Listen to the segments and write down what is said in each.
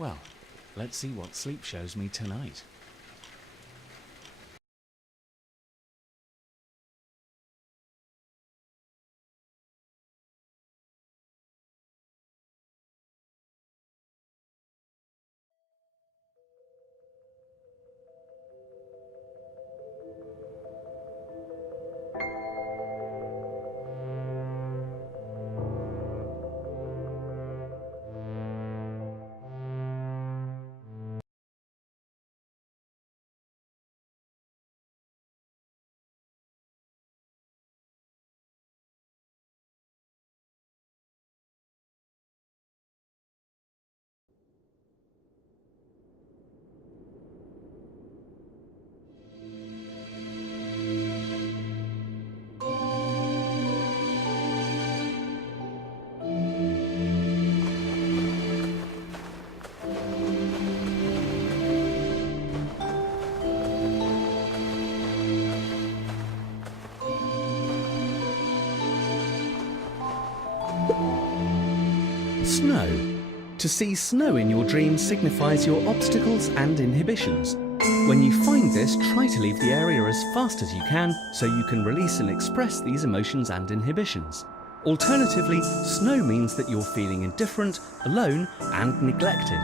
Well, let's see what sleep shows me tonight. Snow. To see snow in your dreams signifies your obstacles and inhibitions. When you find this, try to leave the area as fast as you can so you can release and express these emotions and inhibitions. Alternatively, snow means that you're feeling indifferent, alone, and neglected.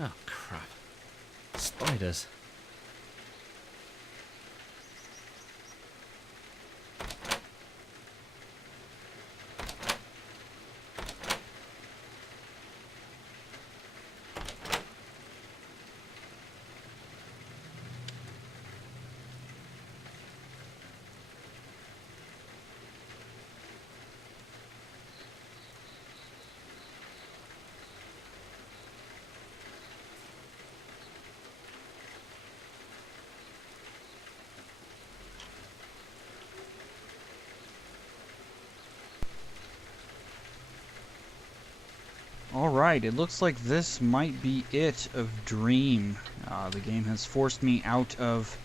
Oh, crap. Spiders. Alright, it looks like this might be it of Dream. The game has forced me out of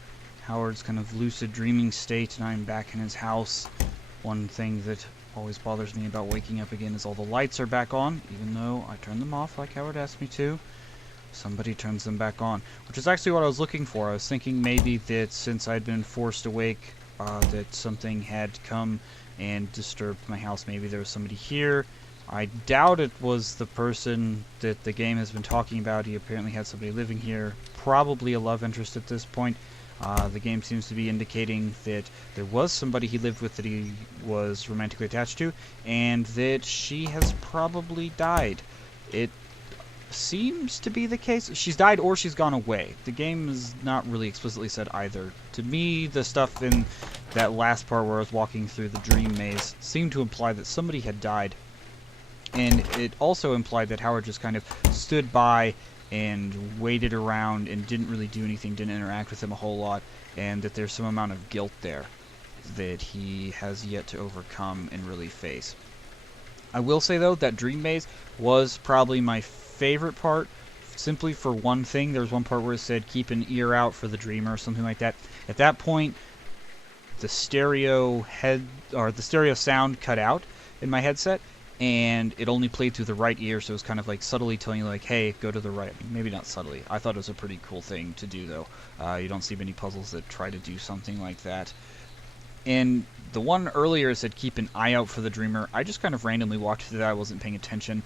Howard's kind of lucid dreaming state, and I'm back in his house. One thing that always bothers me about waking up again is all the lights are back on, even though I turned them off like Howard asked me to. Somebody turns them back on, which is actually what I was looking for. I was thinking maybe that since I'd been forced awake, that something had come and disturbed my house. Maybe there was somebody here. I doubt it was the person that the game has been talking about. He apparently had somebody living here, probably a love interest at this point. The game seems to be indicating that there was somebody he lived with that he was romantically attached to, and that she has probably died. It seems to be the case. She's died or she's gone away. The game is not really explicitly said either. To me, the stuff in that last part where I was walking through the dream maze seemed to imply that somebody had died. And it also implied that Howard just kind of stood by and waited around and didn't really do anything, didn't interact with him a whole lot, and that there's some amount of guilt there that he has yet to overcome and really face. I will say, though, that dream maze was probably my favorite part, simply for one thing. There was one part where it said, keep an ear out for the dreamer, or something like that. At that point, the stereo sound cut out in my headset, and it only played through the right ear, so it was kind of like subtly telling you, like, hey, go to the right. Maybe not subtly. I thought it was a pretty cool thing to do, though. You don't see many puzzles that try to do something like that. And the one earlier said keep an eye out for the dreamer. I just kind of randomly walked through that. I wasn't paying attention.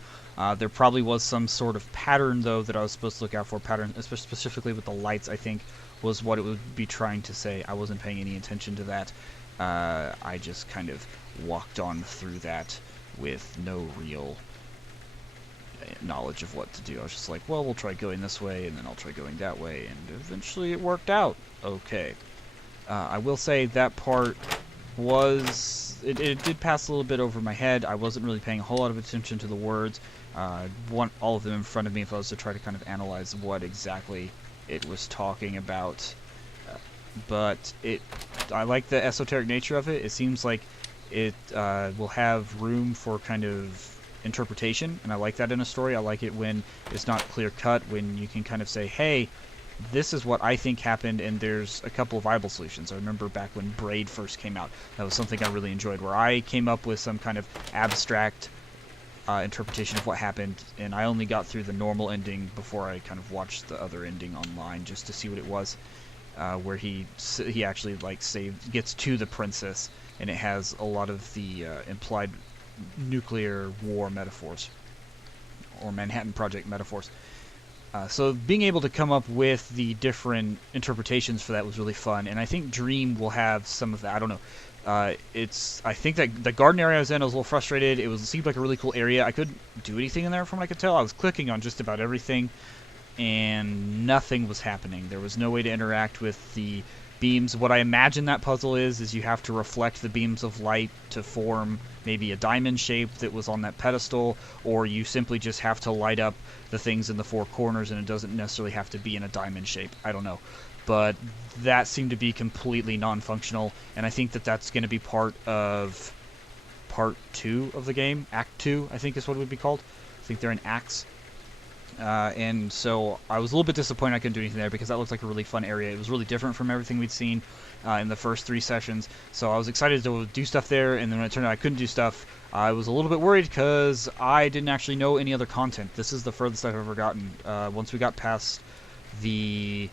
There probably was some sort of pattern, though, that I was supposed to look out for. Pattern, specifically with the lights, I think, was what it would be trying to say. I wasn't paying any attention to that. I just kind of walked on through that with no real knowledge of what to do. I was just like, well, we'll try going this way, and then I'll try going that way, and eventually it worked out okay. I will say that part was... It did pass a little bit over my head. I wasn't really paying a whole lot of attention to the words. I want all of them in front of me if I was to try to kind of analyze what exactly it was talking about. But I like the esoteric nature of it. It seems like it will have room for kind of interpretation, and I like that in a story. I like it when it's not clear-cut, when you can kind of say, hey, this is what I think happened, and there's a couple of viable solutions. I remember back when Braid first came out, that was something I really enjoyed, where I came up with some kind of abstract interpretation of what happened, and I only got through the normal ending before I kind of watched the other ending online just to see what it was, where he actually like gets to the princess, and it has a lot of the implied nuclear war metaphors or Manhattan Project metaphors. So being able to come up with the different interpretations for that was really fun, and I think Dream will have some of that. I don't know. I think that the garden area I was in, I was a little frustrated. It seemed like a really cool area. I couldn't do anything in there from what I could tell. I was clicking on just about everything, and nothing was happening. There was no way to interact with the beams. What I imagine that puzzle is you have to reflect the beams of light to form maybe a diamond shape that was on that pedestal, or you simply just have to light up the things in the four corners, and it doesn't necessarily have to be in a diamond shape. I don't know. But that seemed to be completely non-functional, and I think that that's going to be part of Part 2 of the game. Act 2, I think is what it would be called. I think they're in acts. And so I was a little bit disappointed I couldn't do anything there, because that looked like a really fun area. It was really different from everything we'd seen in the first 3 sessions. So I was excited to do stuff there, and then when it turned out I couldn't do stuff, I was a little bit worried because I didn't actually know any other content. This is the furthest I've ever gotten. Once we got past the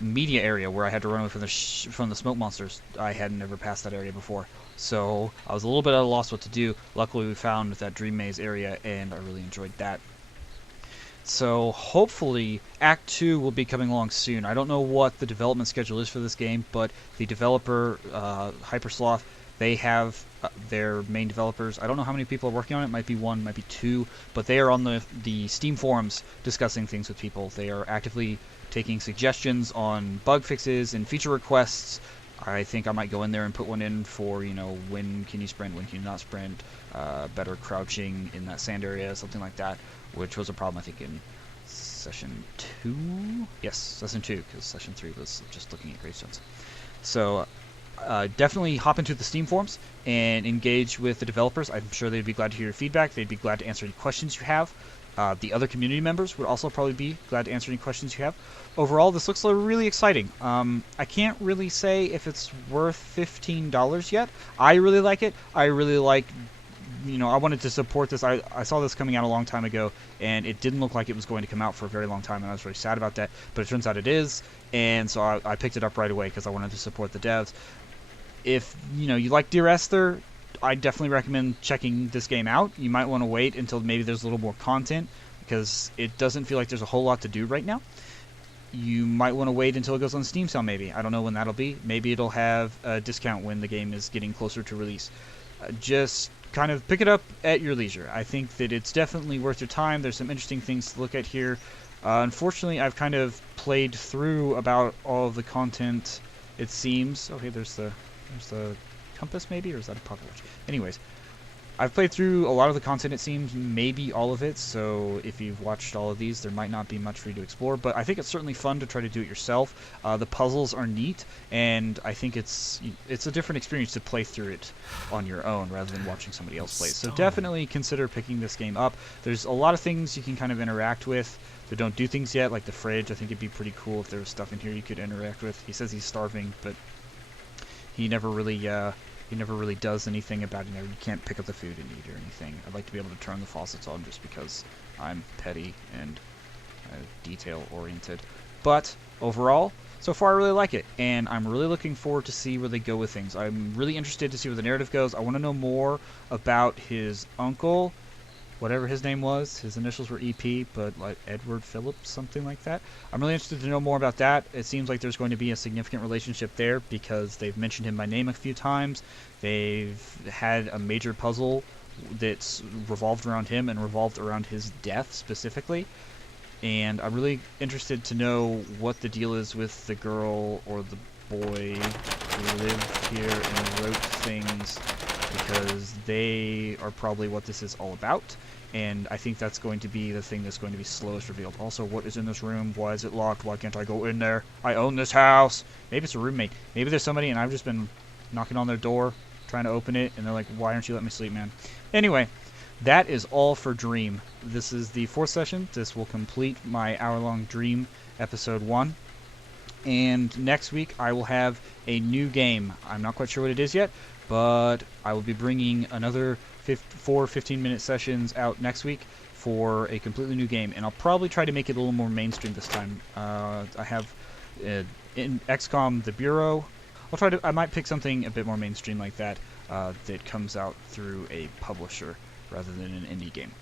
media area where I had to run away from the smoke monsters, I had never passed that area before. So I was a little bit at a loss what to do. Luckily we found that dream maze area, and I really enjoyed that. So hopefully Act 2 will be coming along soon. I don't know what the development schedule is for this game, but the developer, Hypersloth, they have their main developers. I don't know how many people are working on it. Might be one, might be two, but they are on the Steam forums discussing things with people. They are actively taking suggestions on bug fixes and feature requests. I think I might go in there and put one in for, when can you sprint, when can you not sprint, better crouching in that sand area, something like that, which was a problem, I think, in Session 2? Yes, Session 2, because Session 3 was just looking at gravestones. So, definitely hop into the Steam forums and engage with the developers. I'm sure they'd be glad to hear your feedback. They'd be glad to answer any questions you have. The other community members would also probably be glad to answer any questions you have. Overall, this looks really exciting. I can't really say if it's worth $15 yet. I really like it. I really like, I wanted to support this. I saw this coming out a long time ago, and it didn't look like it was going to come out for a very long time, and I was really sad about that. But it turns out it is, and so I picked it up right away because I wanted to support the devs. If, you like Dear Esther, I definitely recommend checking this game out. You might want to wait until maybe there's a little more content, because it doesn't feel like there's a whole lot to do right now. You might want to wait until it goes on Steam sale, maybe. I don't know when that'll be. Maybe it'll have a discount when the game is getting closer to release. Just kind of pick it up at your leisure. I think that it's definitely worth your time. There's some interesting things to look at here. Unfortunately, I've kind of played through about all of the content, it seems. Okay, there's the compass, maybe, or is that a pocket watch? Anyways, I've played through a lot of the content, it seems, maybe all of it, so if you've watched all of these, there might not be much for you to explore, but I think it's certainly fun to try to do it yourself. The puzzles are neat, and I think it's a different experience to play through it on your own rather than watching somebody else play. So definitely consider picking this game up. There's a lot of things you can kind of interact with that don't do things yet, like the fridge. I think it'd be pretty cool if there was stuff in here you could interact with. He says he's starving, but he never really does anything about it. You can't pick up the food and eat or anything. I'd like to be able to turn the faucets on just because I'm petty and detail-oriented. But overall, so far I really like it, and I'm really looking forward to see where they go with things. I'm really interested to see where the narrative goes. I want to know more about his uncle, whatever his name was. His initials were EP, but like Edward Phillips, something like that. I'm really interested to know more about that. It seems like there's going to be a significant relationship there because they've mentioned him by name a few times. They've had a major puzzle that's revolved around him and revolved around his death specifically. And I'm really interested to know what the deal is with the girl or the boy who lived here and wrote things, because they are probably what this is all about. And I think that's going to be the thing that's going to be slowest revealed. Also, what is in this room? Why is it locked? Why can't I go in there? I own this house. Maybe it's a roommate. Maybe there's somebody and I've just been knocking on their door, trying to open it, and they're like, why aren't you letting me sleep, man? Anyway, that is all for Dream. This is the 4th session. This will complete my hour-long Dream episode 1. And next week, I will have a new game. I'm not quite sure what it is yet, but I will be bringing another 4 15-minute sessions out next week for a completely new game, and I'll probably try to make it a little more mainstream this time. I have in XCOM The Bureau. I might pick something a bit more mainstream like that that comes out through a publisher rather than an indie game.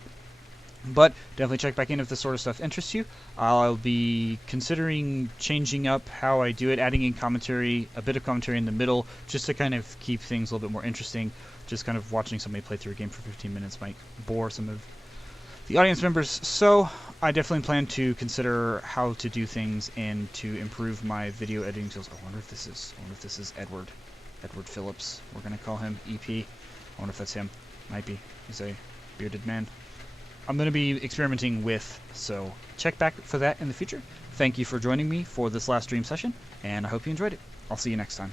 But definitely check back in if this sort of stuff interests you. I'll be considering changing up how I do it, adding in commentary, a bit of commentary in the middle, just to kind of keep things a little bit more interesting. Just kind of watching somebody play through a game for 15 minutes might bore some of the audience members. So I definitely plan to consider how to do things and to improve my video editing skills. I wonder if this is Edward Phillips. We're gonna call him EP. I wonder if that's him. Might be. He's a bearded man. I'm going to be experimenting with, so check back for that in the future. Thank you for joining me for this last Dream session, and I hope you enjoyed it. I'll see you next time.